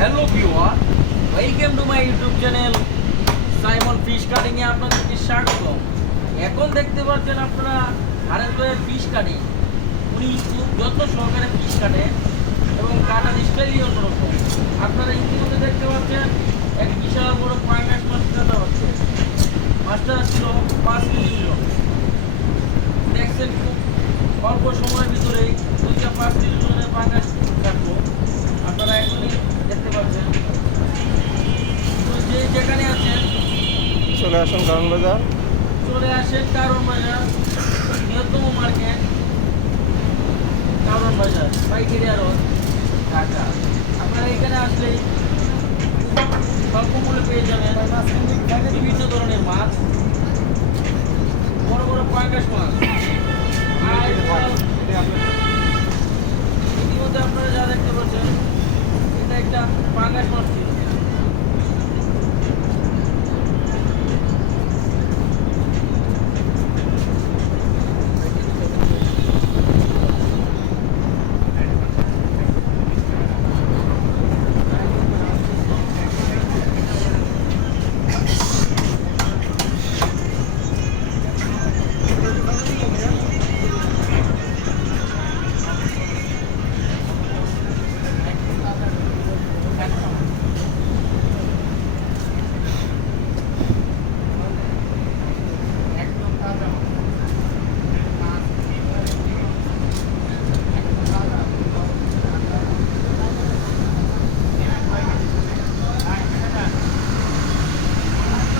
Hello viewer, welcome to my YouTube channel Simon fish cutting এ আপনাদেরকে স্বাগত। এখন দেখতে পাচ্ছেন আপনারা হারেস ভাইয়ের ফিশ কাটিং। উনি খুব যত্ন সহকারে ফিশ কাটে এবং কাটার স্টাইলই অন্যরকম। আপনারা ইতিমধ্যে দেখতে পাচ্ছেন এক বিশাল বড় পাঙ্গাস মাছ কাটা হচ্ছে। মাছটা ছিল 5 কেজি ছিল। দেখছেন খুব অল্প সময়ের ভিতরেই 5 কেজি ওজনের পাঙ্গাস কাটবো। আপনারা এখনই দেখতে পাচ্ছেন। তো যে যেখানে আছেন চলে আসুন কারণ বাজার। চলে আসেন কারণ বাজার, বৃহত্তম মার্কেট কারণ বাজার, পাইকারি আড়ত, ঢাকা। আপনারা এখানে আসলেই স্বল্প মূল্যে পেয়ে যাবেন বিভিন্ন ধরনের মাছ, বড় বড় পাঙ্গাস মাছ। আর ইতিমধ্যে আপনারা যা দেখতে পাচ্ছেন এটা একটা পাঙ্গাস মাছ ছিল।